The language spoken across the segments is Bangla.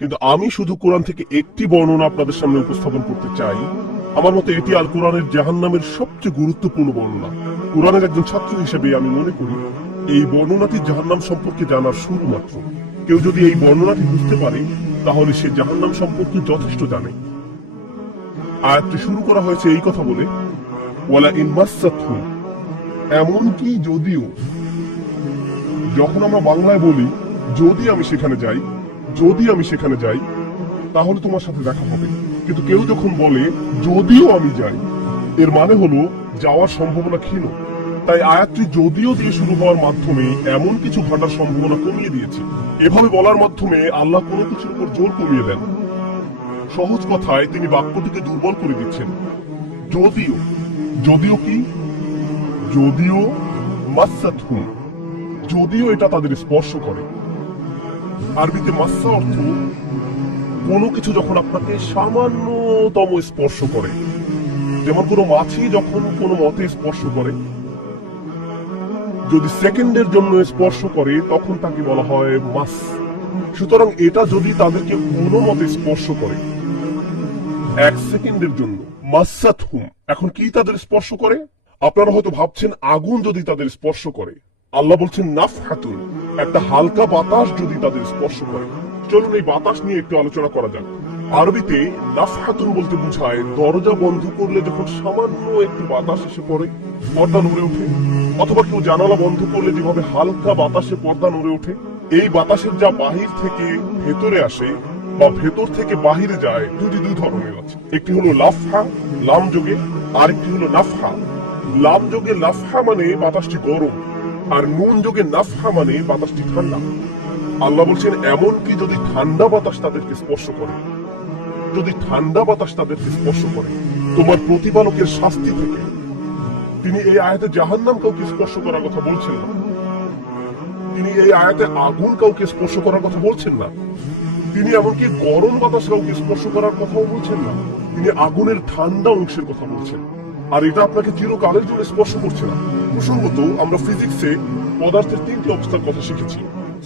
কিন্তু আমি শুধু কোরআন থেকে একটি বর্ণনা আপনাদের সামনে উপস্থাপন করতে চাই। আমার মতে এটি আল কোরআনের জাহান্নামের সবচেয়ে গুরুত্বপূর্ণ বর্ণনা। কোরআনের একজন ছাত্র হিসেবে আমি মনে করি এই বর্ণনাটি জাহান্নাম সম্পর্কে জানার শুরু মাত্র। কেউ যদি এই বর্ণনাটি বুঝতে পারে তাহলে সে জাহান্নাম সম্পর্কে যথেষ্ট জানে। আয়াতটি শুরু করা হয়েছে এই কথা বলে, ওয়ালা ইন মাসসাতহুম, এমনকি যদিও। যখন আমরা বাংলায় বলি যদি আমি সেখানে যাই, যদি আমি সেখানে যাই তাহলে তোমার সাথে দেখা হবে, কিন্তু কেউ যখন বলে যদিও আমি যাই, এর মানে হলো যাওয়ার সম্ভাবনা ক্ষীণ। তাই আয়াতটি যদিও দিয়ে শুরু হওয়ার মাধ্যমে এমন কিছু ঘটার সম্ভাবনা কমিয়ে দিয়েছে। এভাবে বলার মাধ্যমে আল্লাহ কোনো কিছুর উপর জোর কমিয়ে দেন। সহজ কথায় তিনি বাক্যটিকে দুর্বল করে দিচ্ছেন। যদিও, যদিও কি? যদিও মাসসাতহুম, যদিও এটা তাদের স্পর্শ করে। আরবিতে মাসসা অর্থ কোনো কিছু যখন আপনাকে সামান্যতম স্পর্শ করে, যেমন কোনো মাছি যখন কোনো মতে স্পর্শ করে, যদি সেকেন্ডের জন্য স্পর্শ করে তখন তাকে বলা হয় মাস। সুতরাং এটা যদি তাদেরকে কোনো মতে স্পর্শ করে 1 সেকেন্ডের জন্য, মাসসাতহুম। এখন কি তাদের স্পর্শ করে? আপনারা হয়তো ভাবছেন আগুন যদি তাদের স্পর্শ করে। আল্লাহ বলছেন নাফহাতুন, একটা হালকা বাতাস যদি তাদের স্পর্শ করে। চলুন এই বাতাস নিয়ে একটু আলোচনা করা যাক। আরবিতে নাফহাতুন বলতে বোঝায় দরজা বন্ধ করলে যখন সামান্য একটু বাতাস এসে পড়ে, পর্দা নড়ে ওঠে, অথবা কেউ জানালা বন্ধ করলে যেভাবে হালকা বাতাসে পর্দা নড়ে ওঠে। এই বাতাসের যা বাহির থেকে ভেতরে আসে বা ভেতর থেকে বাহিরে যায় দুই ধরনের আছে। একটি হলো লাফহা, লাম যোগে, আরেকটি হলো নাফহা। লাম যোগে লাফহা মানে বাতাসটি গরম, আর নুন যোগে নাফহা মানে বাতাসটি ঠান্ডা। আল্লাহ বলছেন এমনকি যদি ঠান্ডা বাতাস তাদেরকে স্পর্শ করে, যদি ঠান্ডা বাতাস তাদেরকে স্পর্শ করে তোমার প্রতিপালকের শাস্তি থেকে। তিনি এই আয়াতে জাহান্নাম কাউকে স্পর্শ করার কথা বলছেন না। তিনি এই আয়াতে আগুন কাউকে স্পর্শ করার কথা বলছেন না। তিনি এমনকি গরম বাতাস কাউকে স্পর্শ করার কথাও বলছেন না। তিনি আগুনের ঠান্ডা অংশের কথা বলছেন, আর এটা আপনাকে চিরকালের জন্য স্পর্শ করছে না। প্রসঙ্গত আমরা ফিজিক্সে পদার্থের 3টি অবস্থার কথা শিখেছি: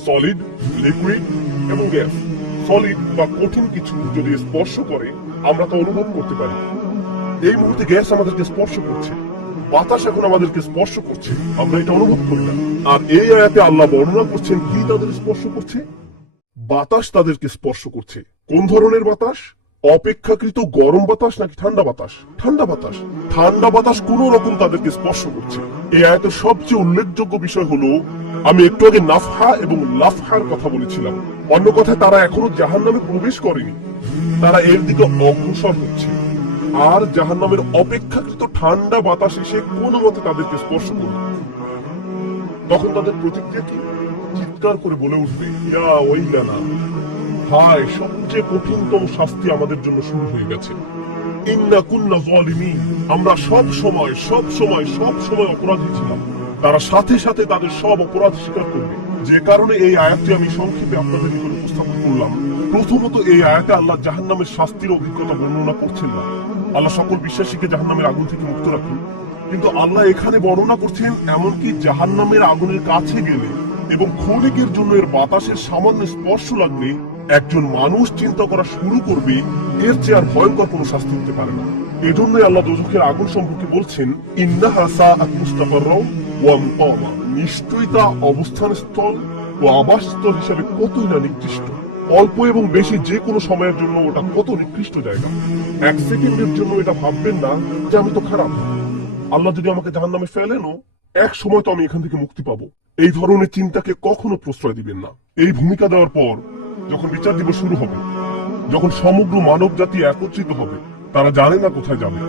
সলিড, লিকুইড এবং গ্যাস। সলিড বা কঠিন কিছু যদি স্পর্শ করে আমরা তা অনুভব করতে পারি। এই মুহূর্তে গ্যাস আমাদেরকে স্পর্শ করছে, বাতাস এখন আমাদেরকে স্পর্শ করছে, আমরা এটা অনুভব করি না। আর এই আয়াতে আল্লাহ বর্ণনা করছেন কি তাদের স্পর্শ করছে? বাতাস তাদেরকে স্পর্শ করছে। কোন ধরনের বাতাস? অপেক্ষাকৃত গরম বাতাস নাকি ঠান্ডা বাতাস? ঠান্ডা বাতাস। ঠান্ডা বাতাস কোন রকম তাদেরকে স্পর্শ করছে। এই আয়াতের সবচেয়ে উল্লেখযোগ্য বিষয় হলো, আমি একটু আগে নাফহা এবং লাফহার কথা বলেছিলাম। অন্য কথায় তারা এখনো জাহান্নামে প্রবেশ করেনি, তারা এর দিকে অগ্রসর হচ্ছে। আর জাহান্নামের অপেক্ষাকৃত ঠান্ডা বাতাস এসে কোনো মতে তাদেরকে স্পর্শ করবে, তখন তাদের প্রতিক্রিয়া কি? চিৎকার করে বলে উঠবে, ইয়া ওয়াইলানা, হায়, সবচেয়ে কঠিনতম শাস্তি আমাদের জন্য শুরু হয়ে গেছে। ইন্না কুন্না যালিমিন, আমরা সব সময় অপরাধী ছিলাম। তারা সাথে সাথে তাদের সব অপরাধ স্বীকার করবে। যে কারণে এই আয়াতটি আমি সংক্ষেপে আপনাদের নিকট উপস্থাপন করলাম। প্রথমত এই আয়াতে আল্লাহ জাহান্নামের শাস্তির অভিজ্ঞতা বর্ণনা করছেন না। আল্লাহ সকল বিশ্বাসীকে জাহান্নামের আগুন থেকে মুক্ত রাখুন। কিন্তু আল্লাহ এখানে বর্ণনা করছেন এমনকি জাহান্নামের আগুনের কাছে গেলে এবং ক্ষণিকের জন্য এর বাতাসের সামান্য স্পর্শ লাগলে একজন মানুষ চিন্তা করা শুরু করবে এর চেয়ে আর ভয়ঙ্কর কোনো শাস্তি হতে পারে না। এজন্যই আল্লাহ দোজখের আগুন সম্পর্কে বলছেন, ইন্নাহা সাআত মুস্তাকাররাও ওয়া মুকামা, নিশ্চয়ই তা অবস্থান স্থল ও আবাসস্থল হিসাবে কতই না নিকৃষ্ট। অল্প এবং বেশি যে কোনো সময়ের জন্য ওটা কত নিকৃষ্ট জায়গা। 1 সেকেন্ডের জন্য এটা ভাববেন না যে আমি তো খারাপ, আল্লাহ যদি আমাকে জাহান্নামে ফেলেনও এক সময় তো আমি এখান থেকে মুক্তি পাবো। এই ধরনের চিন্তাকে কখনো প্রশ্রয় দিবেন না। এই ভূমিকা দেওয়ার পর যখন বিচার দিবস শুরু হবে, যখন সমগ্র মানব জাতি একত্রিত হবে, তারা জানে না কোথায় যাবে,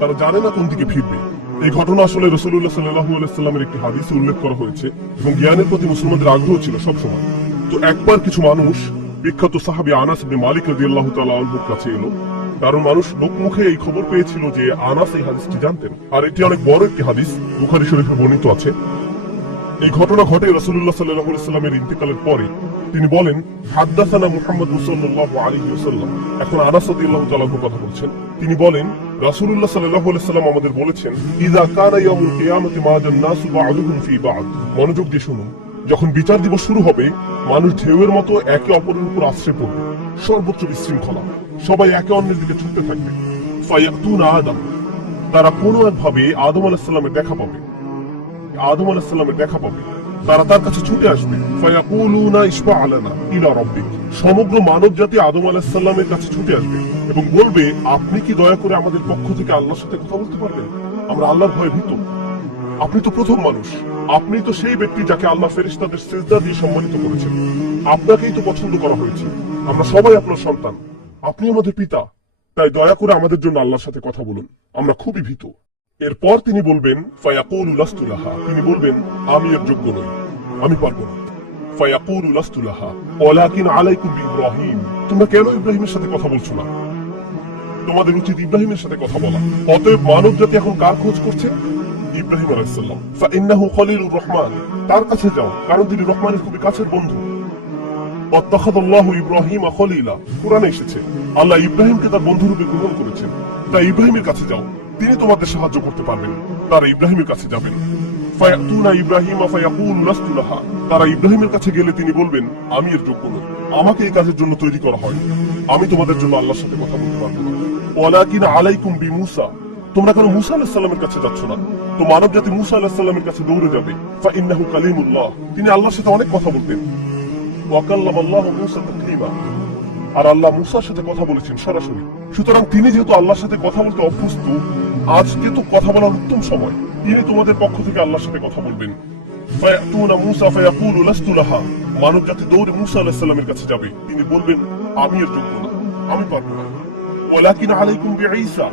তারা জানে না কোন দিকে ফিরবে। এই ঘটনা আসলে রাসূলুল্লাহ সাল্লাল্লাহু আলাইহি সাল্লামের একটি হাদিসে উল্লেখ করা হয়েছে এবং জ্ঞানের প্রতি মুসলমানদের আগ্রহ ছিল সব সময়। তো একবার কিছু মানুষ বিখ্যাত সাহাবী আনাস ইবনে মালিক রাদিয়াল্লাহু তাআলা আনহুর কাছে এলো, কারণ মানুষ লোকমুখে এই খবর পেয়েছিল যে আনাস এই হাদিসটি জানতেন, আর এটি অনেক বড় একটি হাদিস, বুখারী শরীফে বর্ণিত আছে। এই ঘটনা ঘটে রাসূলুল্লাহ সাল্লাল্লাহু আলাইহি সাল্লামের ইন্তেকালের পরে। তিনি বলেন, হাদ্দাসানা মুহাম্মদ সাল্লাল্লাহু আলাইহি ওয়াসাল্লাম। এখন আনাস রাদিয়াল্লাহু তাআলা কথা বলছেন। তিনি বলেন, রাসূলুল্লাহ সাল্লাল্লাহু আলাইহি সাল্লাম আমাদের বলেছেন, ইযা কানা ইয়াউমুল কিয়ামাতি মা'আন নাসু বা'দুহুম ফি বা'দ। মনোযোগ দিয়ে শুনুন। যখন বিচার দিবস শুরু হবে, মানুষ ঢেউয়ের মতো একে অপরের উপর আশ্রয় পড়বে। সর্বোচ্চ বিশৃঙ্খলা, সবাই একে অন্যের দিকে ছুটতে থাকবে। ফায়াতুনা আদম, তারা কোনো একভাবে আদম আলাইহিস সালামের দেখা পাবে, আদম আলাইহিস সালামের দেখা পাবে, তারা তার কাছে ছুটে আসবে। ফায়াকুলুনা ইশফা আলানা ইলা রাব্বিক, সমগ্র মানব জাতি আদম আলাইহিস সালামের কাছে ছুটে আসবে এবং বলবে, আপনি কি দয়া করে আমাদের পক্ষ থেকে আল্লাহর সাথে কথা বলতে পারবেন? আমরা আল্লাহর ভয়ে ভীত। আপনি তো প্রথম মানুষ, আপনি তো সেই ব্যক্তি যাকে আল্লাহ ফেরেশতাদের সিজদা দিয়ে সম্মানিত করেছেন, আপনাকেই তো পছন্দ করা হয়েছে, আমরা সবাই আপনার সন্তান, আপনি আমাদের পিতা, তাই দয়া করে আমাদের জন্য আল্লাহর সাথে কথা বলুন, আমরা খুবই ভীত। এরপর তিনি বলবেন, ফায়াকুলু লাস্তু লাহা, তিনি বলবেন, আমি এর যোগ্য নই, আমি পারবো না। ফায়াকুলু লাস্তু লাহা ওয়ালাকিন আলাইকুম বিইব্রাহিম, তোমরা কেন ইব্রাহিমের সাথে কথা বলছো না? তোমাদের উচিত ইব্রাহিমের সাথে কথা বলা। অতএব মানব জাতি এখন কার খোঁজ করছে? ইব্রাহিম আলাইহিস সালাম। ফাইন্নাহু খলিলুর রহমান, তার কাছে যাও, কারণ তিনি রহমানের খুবই কাছের বন্ধু। ওয়াত্তাখাযাল্লাহু ইব্রাহিমা খলিলা, কুরআনে এসেছে আল্লাহ ইব্রাহিমকে তার বন্ধুরূপে গ্রহণ করেছেন। তাই ইব্রাহিমের কাছে যাও, তিনি তোমাদের সাহায্য করতে পারবেন। তারা ইব্রাহিমের কাছে যাবেন। ফায়াতুনা ইব্রাহিমা ফায়াকুলু লাস্তু লাহা, তারা ইব্রাহিমের কাছে গেলে তিনি বলবেন, আমি এর যোগ্য নই, আমাকে এই কাজের জন্য তৈরি করা হয়নি, আমি তোমাদের জন্য আল্লাহর সাথে কথা বলতে পারবো না। ওয়ালাকিন আলাইকুম বিমূসা, তোমরা কেন মূসা আলাইহিস সালামের কাছে যাচ্ছ না? তো মানব জাতি মূসা আলাইহিস সালামের কাছে দৌড়ে যাবে। ফাইন্নাহু কালিমুল্লাহ, তিনি আল্লাহর সাথে অনেক কথা বলতেন। ওয়া কাল্লামাল্লাহু মূসা তাকলিমা, আর আল্লাহ মূসার সাথে কথা বলেছেন সরাসরি। সুতরাং তিনি যেহেতু আল্লাহর সাথে কথা বলতে অভ্যস্ত, আজকে তো কথা বলার উত্তম সময়, তিনি তোমাদের পক্ষ থেকে আল্লাহর সাথে কথা বলবেন। ফায়াতুনা মূসা ফায়াকুলু লাস্তু লাহা, মানব জাতি দৌড়ে মূসা আলাইহিস সালামের কাছে যাবে, তিনি বলবেন, আমি এর যোগ্য না, আমি পারবো না। ওয়ালাকিন আলাইকুম বিঈসা,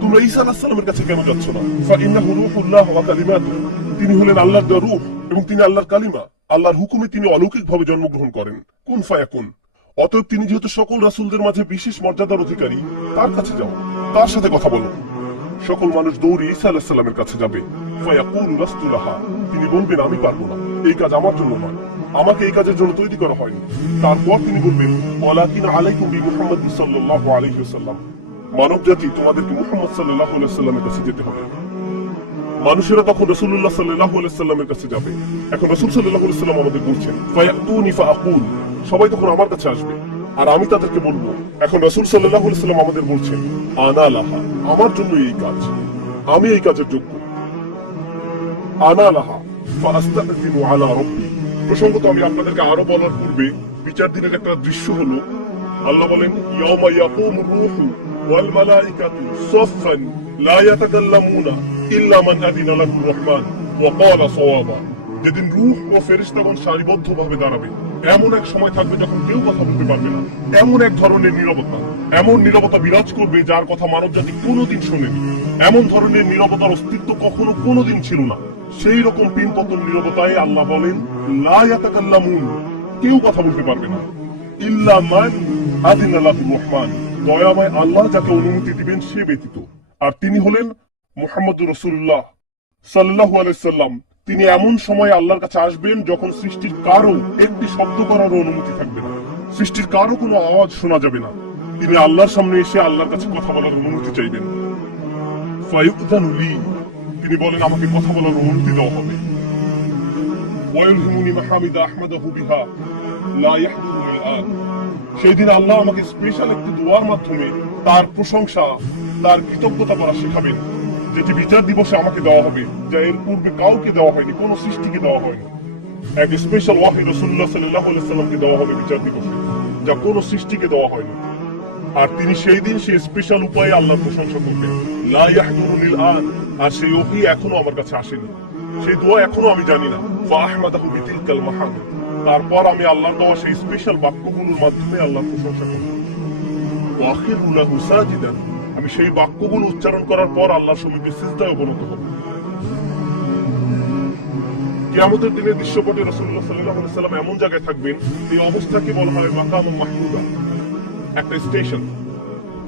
তোমরা ঈসা আলাইহিস সালামের কাছে কেন যাচ্ছ না? ফাইন্নাহু রূহুল্লাহ ওয়া কালিমাতুহু, তিনি হলেন আল্লাহর দেওয়া রূহ এবং তিনি আল্লাহর কালিমা, আল্লাহর হুকুমে তিনি অলৌকিকভাবে জন্মগ্রহণ করেন। কুন ফায়াকুন, অতএব তিনি যেহেতু সকল রাসূলদের মাঝে বিশেষ মর্যাদার অধিকারী, তার কাছে যাও, তার সাথে কথা বলো। সকল মানুষ দৌড়ে ঈসা আলাইহিস সালামের কাছে যাবে। ফায়াকুলু লাস্তু লাহা, তিনি বলবেন, আমি পারবো না, এই কাজ আমার জন্য নয়, আমাকে এই কাজের জন্য তৈরি করা হয়নি। তারপর তিনি বলবেন, ওয়ালাকিন আলাইকুম বিমুহাম্মাদ সাল্লাল্লাহু আলাইহি ওয়াসাল্লাম, মানব জাতি তোমাদেরকে মুহাম্মদ সাল্লাল্লাহু আলাইহি ওয়াসাল্লামের কাছে যেতে হবে। মানুষেরা তখন রাসূলুল্লাহ সাল্লাল্লাহু আলাইহি ওয়াসাল্লামের কাছে যাবে। এখন রাসূল সাল্লাল্লাহু আলাইহি ওয়াসাল্লাম আমাদের বলছেন, ফায়াতুনি ফাআকুল, সবাই তখন আমার কাছে আসবে আর আমি তাদেরকে বলবো। এখন রাসূল সাল্লাল্লাহু আলাইহি ওয়াসাল্লাম আমাদের বলছেন, আনা লাহা, আমার জন্য এই কাজ, আমি এই কাজের যোগ্য। আনা লাহা ফাআস্তাযিনু আলা রাব্বি, প্রসঙ্গত আমি আপনাদেরকে আরো বলার পূর্বে বিচার দিনের একটা দৃশ্য হলো, আল্লাহ বলেন, ইয়াউমা ইয়াকুমুর রূহু ওয়াল মালাইকাতু সাফফান লা ইয়াতাকাল্লামুনা ইল্লা মান আযিনা লাহুর রহমান ওয়া ক্বালা সাওয়াবা, যেদিন রূহ ও ফেরেশতাগণ সারিবদ্ধভাবে দাঁড়াবে, এমন এক সময় থাকবে যখন কেউ কথা বলতে পারবে না, এমন এক ধরনের নীরবতা, এমন নীরবতা বিরাজ করবে যার কথা মানবজাতি কোনোদিন শোনেনি, এমন ধরনের নীরবতার অস্তিত্ব কখনো কোনোদিন ছিল না। সেই রকম পিনপতন নীরবতায় আল্লাহ বলেন, লা ইয়াতাকাল্লামুন, কেউ কথা বলতে পারবে না, ইল্লা মান আযিনা লাহুর রহমান, দয়াময় আল্লাহ যাকে অনুমতি দিবেন সে ব্যতীত, আর তিনি হলেন মুহাম্মদুর রাসূলুল্লাহ সাল্লাল্লাহু আলাইহি সাল্লাম। তিনি এমন সময় আল্লাহর কাছে আসবেন যখন সৃষ্টির কারো একটি শব্দ করার অনুমতি থাকবে না, সৃষ্টির কারো কোনো আওয়াজ শোনা যাবে না। তিনি আল্লাহর সামনে এসে আল্লাহর কাছে কথা বলার অনুমতি চাইবেন। ফায়ুযানু লি, তিনি বলেন, আমাকে কথা বলার অনুমতি দেওয়া হবে। ওয়ায়ুলহিমুনি মাহামিদা আহমাদাহু বিহা লা ইয়াহদুরুল আন, সেই দিন আল্লাহ আমাকে স্পেশাল একটি দোয়ার মাধ্যমে তার প্রশংসা, তার কৃতজ্ঞতা করা শেখাবেন, যেটি বিচার দিবসে আমাকে দেওয়া হবে, যা এর পূর্বে কাউকে দেওয়া হয়নি, কোন সৃষ্টিকে দেওয়া হয়নি। এক স্পেশাল ওয়াহী রাসূলুল্লাহ সাল্লাল্লাহু আলাইহি সাল্লামকে দেওয়া হবে বিচার দিবসে, যা কোন সৃষ্টিকে দেওয়া হয়নি। আর তিনি সেই দিন সেই স্পেশাল উপায়ে আল্লাহর প্রশংসা করবেন। লা ইয়াহদুরুল আন, আর সেই ওহী এখনো আমার কাছে আসেনি, সেই দোয়া এখনো আমি জানি না। ফা আহমাদাহু বিতিলকাল মাহামিদ, তারপর আমি আল্লাহর দেওয়া সেই স্পেশাল বাক্যগুলোর মাধ্যমে আল্লাহর প্রশংসা করব। ওয়া আখিরু লাহু সাজিদান, আমি সেই বাক্যগুলো উচ্চারণ করার পর আল্লাহর সম্মুখে সিজদায় অবনত হব। কিয়ামতের দিনের দৃশ্যপটে রাসূলুল্লাহ সাল্লাল্লাহু আলাইহি সাল্লাম এমন জায়গায় থাকবেন, এই অবস্থাকে বলা হয় মাকাম মাহমুদা, একটা স্টেশন,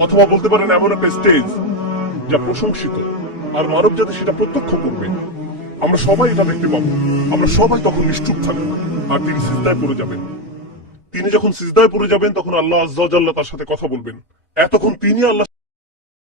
অথবা বলতে পারেন এমন একটা স্টেজ যা প্রশংসিত, আর মানব জাতি সেটা প্রত্যক্ষ করবে। আমরা সবাই এটা দেখতে পাবো, আমরা সবাই তখন নিশ্চুপ থাকবো, আর তিনি সিজদায় পড়ে যাবেন। তিনি যখন সিজদায় পড়ে যাবেন তখন আল্লাহ আযজা ওয়া জাল্লা তার সাথে কথা বলবেন। এতক্ষণ তিনি আল্লাহ